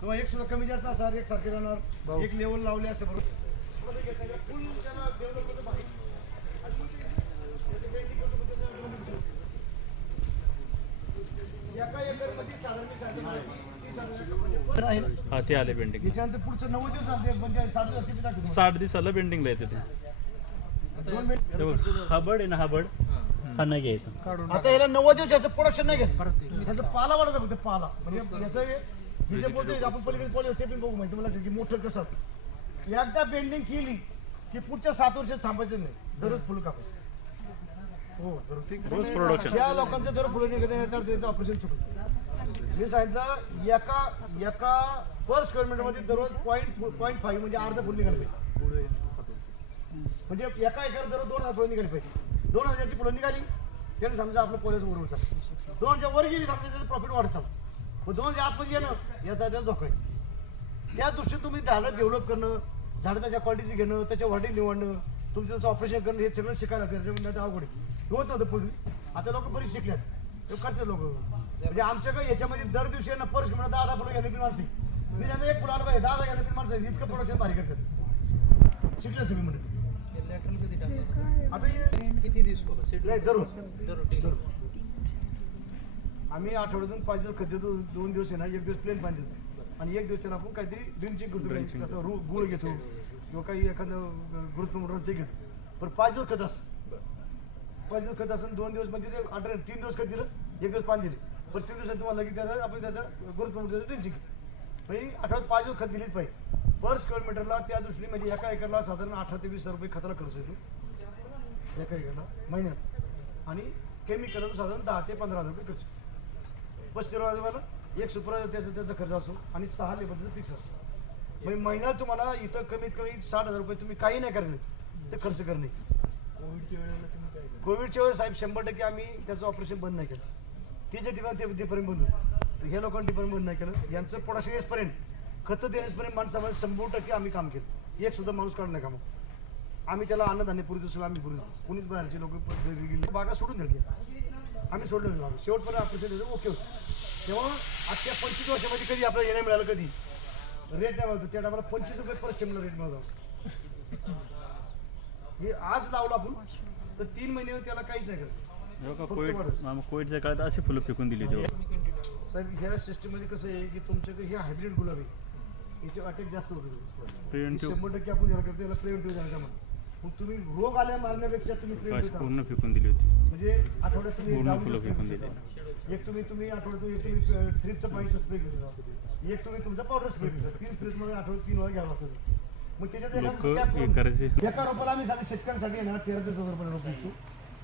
किंवा एक सुद्धा कमी जास्त असणार एक सारखे राहणार. एक लेवल लावले असं बरोबर. एका एकरमध्ये साधारण हा ते आले बेंडिंग याच्यानंतर पुढचं नव्वद दिवस आले म्हणजे साठ दिवस किती दाखवतो. साठ दिवसाला बेंडिंगला येते ते. दोन मिनिट हे बघ, हा बड आहे ना हा हा नाही घ्यायचा. आता याला नव्वद दिवसाचं प्रोडक्शन नाही घ्यायचं. याचा पाला वाढत फक्त पाला. म्हणजे याचं हे हे जे बोलतोय आपण पलीकडे बोललो ते पण बघू माहिती. मला की मोठं कसं. एकदा बेंडिंग केली की पुढच्या सात वर्ष थांबायचं नाही. दररोज फुल कापायचं. हो दररोज. रोज production. ज्या लोकांचं दर फुलं निघत याच्यावर त्याचं ऑपरेशन चुकलं मी सांगितलं एका एका पर स्क्वेअर मीटरमध्ये दररोज पॉईंट पॉईंट फाईव्ह म्हणजे अर्ध फुल निघालं पाहिजे. म्हणजे एका एकर दररोज दोन हजार फुलं निघाली पाहिजे. दोन हजारची फुलं निघाली त्याने समजा आपलं पोलीस बरोबर चालतं दोन हजार वर गेली समजा त्याचं प्रॉफिट वाढत पण दोन हजार आतमध्ये येणं याचा त्याचा धोका आहे. त्या दृष्टीने तुम्ही झाडं डेव्हलप करणं झाडं त्याच्या क्वालिटीची घेणं त्याच्या वाढी निवडणं तुमचं त्याचं ऑपरेशन करणं हे सगळं शिकायला लागतं त्याच्यामध्ये आता अवघड आहे. होत नव्हतं पूर्वी. आता लोक बरीच शिकल्यात. करतात लोक. म्हणजे आमच्याकडे याच्यामध्ये दर दिवशी यांना पर्स घेऊन दहा दहा फुलं घेणं पण माणसं. मी त्यांना एक फुलं आलं पाहिजे दहा दहा घेणं पण माणसं. इतकं प्रोडक्शन भारी करतात. शिकल्या सगळी म्हणजे आता हे किती दिवस आम्ही आठवड्यातून पाच दिवस खत देतो दोन दिवस आहे ना एक दिवस प्लेन पाणी देतो. आणि एक दिवस त्याला आपण काहीतरी ड्रिंचिंग करतो जसं रू गुळ घेतो किंवा काही एखादं प्रमोटर ते घेतो. पण पाच दिवस खत असं? पाच दिवस खत असं? दोन दिवस म्हणजे ते आठ तीन दिवस खत दिलं? एक दिवस पाणी दिले. पण तीन दिवसात तुम्हाला लगेच त्याचा आपण त्याचा ग्रोथ प्रमोटर ड्रिंचिंग म्हणजे आठवड्यात पाच दिवस खत दिलीच पाहिजे. पर स्क्वेअर मीटरला त्या दृष्टीने म्हणजे एका एकरला साधारण अठरा ते वीस हजार रुपये खताला खर्च येतो. एका एकरला महिन्यात. आणि केमिकलला साधारण दहा ते पंधरा हजार रुपये खर्च पस्तीस वाजवायला एक सुपरवायझर त्याचा त्याचा खर्च असतो आणि सहा लेबरचा फिक्स असतो. म्हणजे महिन्यात तुम्हाला इथं कमीत कमी साठ हजार रुपये तुम्ही काही नाही करायचं. ते खर्च करणे. कोविडच्या वेळेला? कोविडच्या वेळेस साहेब शंभर टक्के आम्ही त्याचं ऑपरेशन बंद नाही केलं. ते जे ठिकाण ते डिपार्टमेंट बंद होतं. तर ह्या लोकांनी डिपार्टमेंट बंद नाही केलं. यांचं प्रोडक्शन येसपर्यंत खतं देण्यासपर्यंत माणसामध्ये शंभर टक्के आम्ही काम केलं. एक सुद्धा माणूस काढून नाही कामं आम्ही त्याला अन्नधान्य पुरी सगळं आम्ही पुरी कुणीच बाहेरचे लोक बागा सोडून दिली आम्ही सोडलं नाही बागा शेवटपर्यंत ऑपरेशन ओके होतं. तेव्हा आजच्या पंचवीस वर्षामध्ये कधी आपल्याला येणं मिळालं कधी? रेट नाही मिळतो त्या टायमाला पंचवीस रुपये पर स्टेमला रेट मिळतो हे आज लावलं आपण तर तीन महिने त्याला काहीच नाही करायचं. कोविड कोविडच्या काळात अशी फुलं फेकून दिली तेव्हा. साहेब ह्या सिस्टममध्ये कसं आहे की तुमच्याकडे हे हायब्रिड गुलाब आहे. याचे अटॅक जास्त होतो. शंभर टक्के आपण करतो याला प्रिव्हेंटिव्ह जायचं म्हणून. मग तुम्ही रोग आल्या मारण्यापेक्षा तुम्ही पूर्ण फेकून दिली होती. म्हणजे आठवड्यात तुम्ही पूर्ण फुलं फेकून दिली. एक तुम्ही तुम्ही आठवड्यातून एक तुम्ही ट्रिपचं पाणीचं स्प्रे शकता एक तुम्ही तुमचा पावडर स्प्रे शकता तीन स्प्रेमध्ये आठवड्यात तीन वेळा घ्यावं लागतं. मग त्याच्यात एका रोपाला आम्ही सांगितलं शेतकऱ्यांसाठी ना तेरा ते चौदा रुपये रोप विकतो.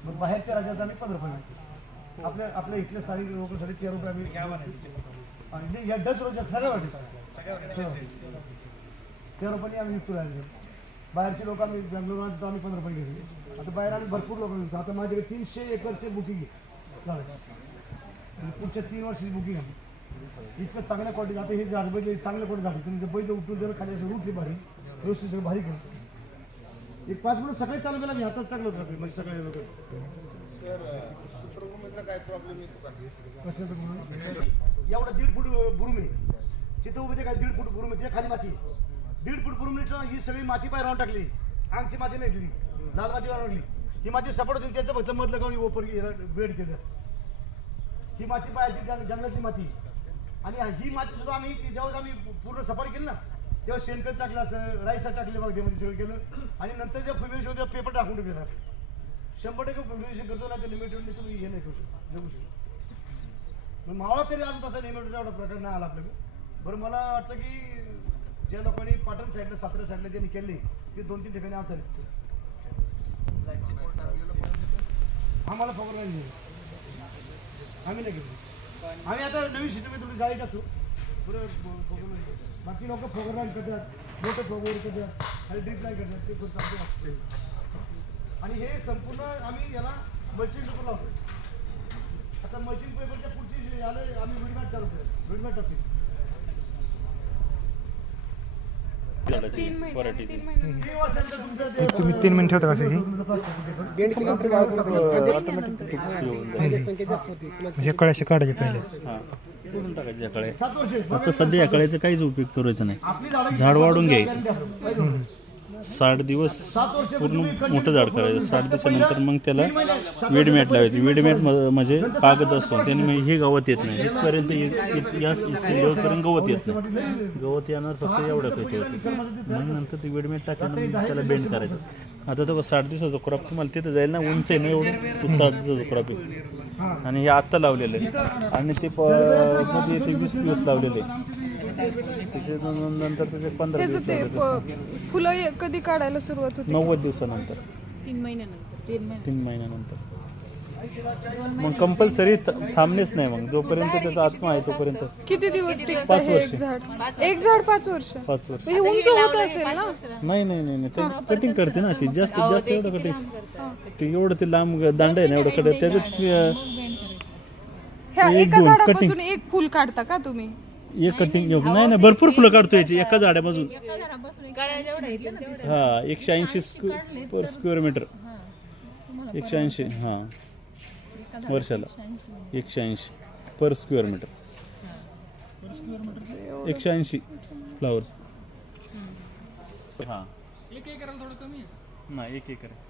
मग बाहेरच्या राज्यात आम्ही पंधरा रुपये विकतो आपल्या आपल्या इथल्या स्थानिक लोकांसाठी तेरा रुपये आम्ही. आणि नाही, या डच रोज सगळ्या वाटेत तेरा रुपयांनी आम्ही विकतो राहिले. बाहेरचे लोक आम्ही बँगलोर तर आम्ही पंधरा रुपये घेतो. आता बाहेर आम्ही भरपूर लोक विकतो आता माझ्याकडे तीनशे एकरचे बुकिंग आणि पुढच्या तीन वर्षाची बुकिंग आहे. इतकं चांगल्या क्वालिटी आता हे झाड बैल चांगल्या क्वालिटी झाड तुम्ही बैल उठून जर खाली असं रूटली भारी. व्यवस्थित सगळं भारी करू एक पाच मिनिट सकाळी चालू केला मी हातात टाकलो सगळे म्हणजे सगळे लोक एवढा दीड फूट बुरुम आहे. तिथं उभे ते काय दीड फूट बुरुम आहे ते खाली माती दीड फूट बुरुम ही सगळी माती बाहेर राहून टाकली. आमची माती नाही दिली. लाल माती टाकली. ही माती सपाट होती त्याचं फक्त मधलं गावून ओपर बेड केलं. ही माती पाहिजे जंगलातली माती. आणि ही माती सुद्धा आम्ही जेव्हा आम्ही पूर्ण सपाट केली ना तेव्हा शेणखत टाकलं असं राईसा टाकले बागेमध्ये सगळं केलं. आणि नंतर त्या फ्युमिनेशन पेपर टाकून गेला शंभर टक्के फ्युमिनेशन करतो ना ते लिमिटेडने तुम्ही हे नाही करू शकता जगू शकता मग मावळा तरी अजून तसा लिमिटेडचा एवढा प्रकार नाही आला आपल्याकडे. बरं मला वाटतं की ज्या लोकांनी पाटण साईडला सातारा साईडला ज्यांनी केले ते दोन तीन ठिकाणी आता आम्हाला खबर नाही आम्ही नाही घेतली आम्ही आता नवीन सिस्टम थोडी का टाकतो. बरं बाकी लोक फॉगर लाईन करतात लोक फॉगर करतात आणि डीप लाईन करतात ते पण चांगलं असते आणि हे संपूर्ण आम्ही याला मल्चिंग पेपर लावतो आता मल्चिंग पेपरच्या पुढची जे आलं आम्ही विडमॅट चालवतो विडमॅट टाकतो पराठीची तीन तुम्ही तीन मिनिट ठेवता ही येऊन जाईल. म्हणजे कळ्याशी काढायचे पहिले. हा. तोडून टाकायचे या कळे सात वर्षे. आता सध्या या कळ्याचा काहीच उपयोग करायचा नाही. झाडं वाढून घ्यायचं. साठ दिवस पूर्ण मोठं झाड करायचं. साठ दिवसानंतर मग त्याला वीडमॅट लावायची. वीडमॅट म्हणजे कागद असतो. त्याने मग हे गवत येत नाही. इथपर्यंत इ- लेवलपर्यंत गवत येत नाही. गवत येणार फक्त एवढं काही होते. मग नंतर ते वेडमेट टाकल्यानंतर त्याला बेंड करायचं. आता तो साठ दिवसाचा क्रॉप तुम्हाला तिथं जाईल ना उंच आहे ना एवढं ते साठ दिवसाचं क्रॉप आहे. आणि हे आत्ता लावलेलं आहे. आणि ते मध्ये ते वीस दिवस लावलेले आहे. त्याच्या नंतर त्याचे पंधरा त्याचं दिवस ते प- फुलं ये- कधी काढायला सुरुवात होती? नव्वद दिवसानंतर. तीन महिन्यानंतर. तीन महिने. तीन महिन्यानंतर. मग कंपल्सरी थांबणेच नाही मग. जोपर्यंत त्याचा आत्मा आहे तोपर्यंत किती दिवस टिकतं पाच हे एक वर्ष. झाड. एक झाड पाच वर्ष. पाच वर्ष. हे उंच होत असेल ना? नाही नाही नाही नाही. ते कटिंग करते ना अशी. जास्तीत जास्त एवढं कटिंग ते एवढं ते लांब दांड आहे ना एवढं कडे त्याच्यात ह्या एक झाडापासून एक फुल काढता का तुम्ही? एक कटिंग नाही नाही भरपूर फुलं काढतो याची एका तेवढं हा एकशे ऐंशी पर स्क्वेअर मीटर एकशे ऐंशी हां. वर्षाला. एकशे ऐंशी पर स्क्वेअर मीटर एकशे ऐंशी फ्लावर्स हां. एक कमी नाही एक एकर आहे.